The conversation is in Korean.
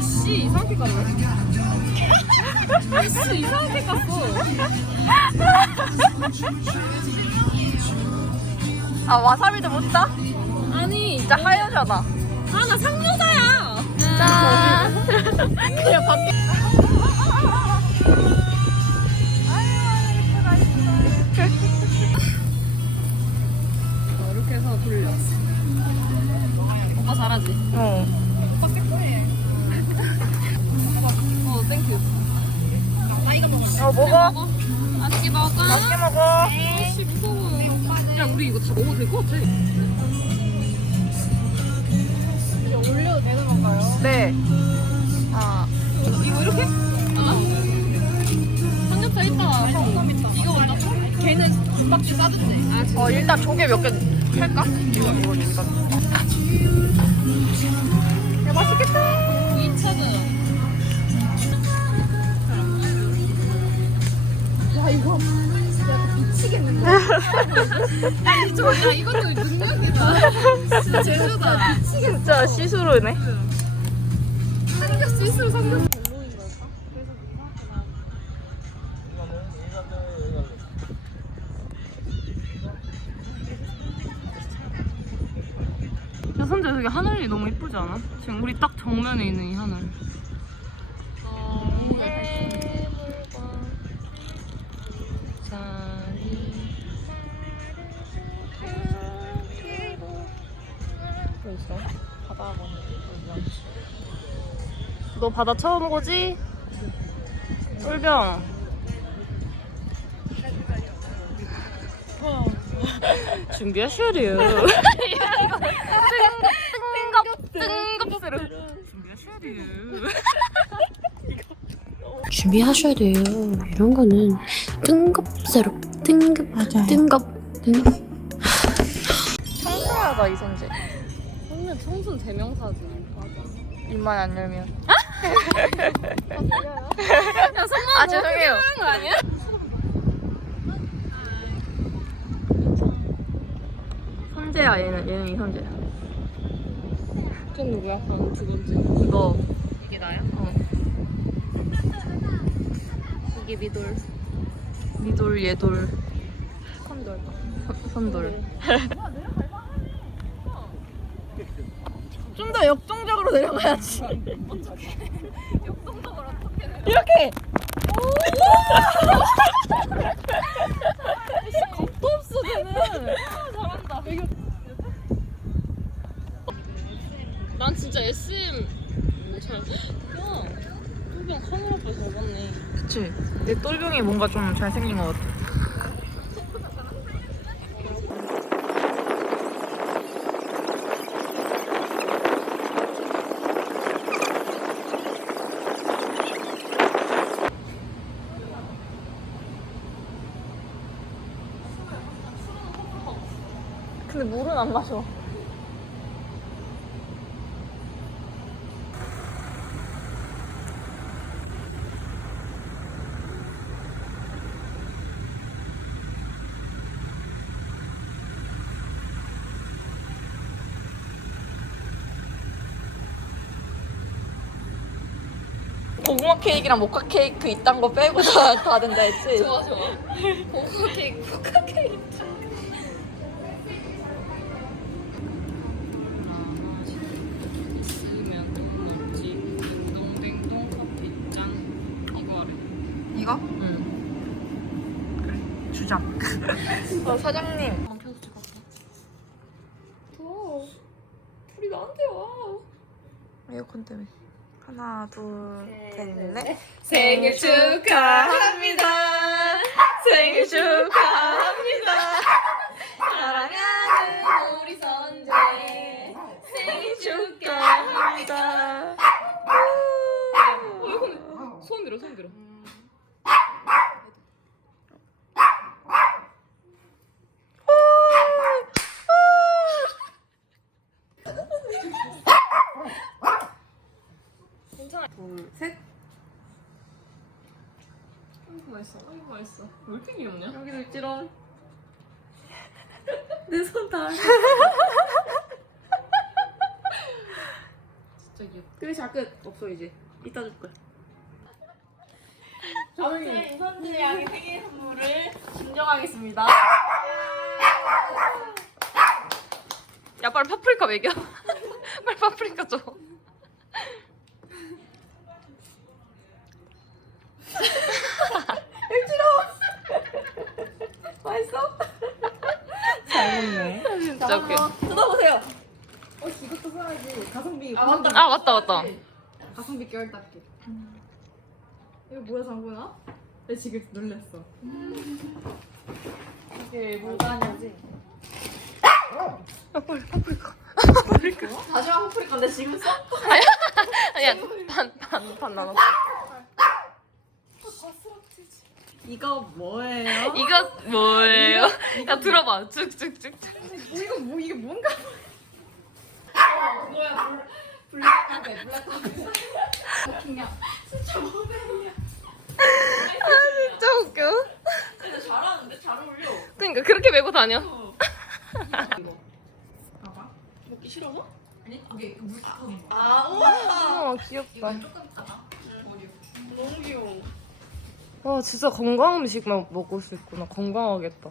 씨 이상하게 깔어 아씨 이상하게 깠어. 아 와사비도 못 따? 아니. 진짜 하여자다. 아 나 상여자야. 짠 그냥 밖에. 어, 이렇게 해서 돌려. 오빠 잘하지? 어. 어, 땡큐. 어 먹어. 맛있게 먹어. 맛있게 먹어. 아씨, 무서워. 야, 우리 이거 다 먹어도 될 것 같아. 올려도 되는 건가요? 네. 아 이거 이렇게? 아. 삼겹살 이따 이거 먼저 걔는 국밥집 싸준대. 아, 진짜? 어, 일단 조개 몇 개 할까? 이거 이거 일단. 야 맛있겠다. 2차는 미치겠는데 저야 이것도 능력이다 진짜 제주다 진짜 시스루네. 삼겹 시스루 삼겹 야 선재 여기 하늘이 너무 이쁘지 않아? 지금 우리 딱 정면에 있는 이 하늘. 너 바다 처음 보지? 쫄병. 준비하셔요. 뜬겁 뜬겁스러. 준비하셔요. 준비하셔야 돼요. 이런 거는 뜬금스럽, 뜬금, 뜬금, 뜬금. 청소하다 이선재. 오늘 청순 대명사지 입만 안 열면. 야 손만 아 죄송해요. 거 아니야? 선재야 얘는 얘는 이 선재야. 전 누구야? 그럼 두 번째 너 이게 나야? 어. 이게 미돌 미돌 얘돌 컨돌 선- 선돌. 좀 더 역동적으로 내려가야지. 역동적으로 어떻게 내려 이렇게. 겁도 없어 쟤는 잘한다 난 진짜 SM 잘 야, 또비랑 카메라 앞에 잘 봤네 그치. 내 똘병이 뭔가 좀 잘생긴 것 같아. 근데 물은 안 마셔. 고구마 케이크랑 모카 케이크 이딴 거 빼고 다, 다 된다 했지? 좋아 좋아 보카 케이크 보카 케이크 이거? 응. 그래 주장. 어 사장님. 켜서 찍었다 더워 불이 나한테 와 에어컨 때문에. 하나 둘 셋 넷. 생일 축하합니다. 생일 축하합니다. 사랑하는 우리 선재 생일 축하합니다. 손 들어 손 들어 괜찮아 둘셋 아이고 맛있어 아이고 맛있어 왜 이렇게 귀엽냐? 여기도 있지롱 내 손 다. 진짜 귀엽다 그래 자끝 없어 이제 이따 줄 거야 아무튼 이선재 양의 생일 선물을 증정하겠습니다. 야 빨리 파프리카 먹여. 빨리 파프리카 줘. 맛있어? 잘 먹네. 진짜 웃겨. 뜯어보세요. 어, 이것도 사야지. 가성비. 아 맞다. 아 맞다 맞다. 가성비 껴딱게 이거 뭐야, 장군아? 나 지금 놀랬어. 이게 물관이지. 마지막 파프리카인데 지금 써? 아니야 반반반 나눴어. 이거 뭐예요? 이거 뭐예요? 야 들어봐 쭉쭉쭉. 뭐, 이거 뭐, 이게 뭔가? 뭐야 블 블랙카페 블랙카페. 진짜 웃겨. 근데 잘하는데 잘 어울려. 그러니까 그렇게 메고 다녀. 봐봐. 먹기 싫어서? 아니 그게 물타는 거. 아 우와. 아 귀엽다. 너무 귀여워. 와 진짜 건강 음식만 먹을 수 있구나. 건강하겠다.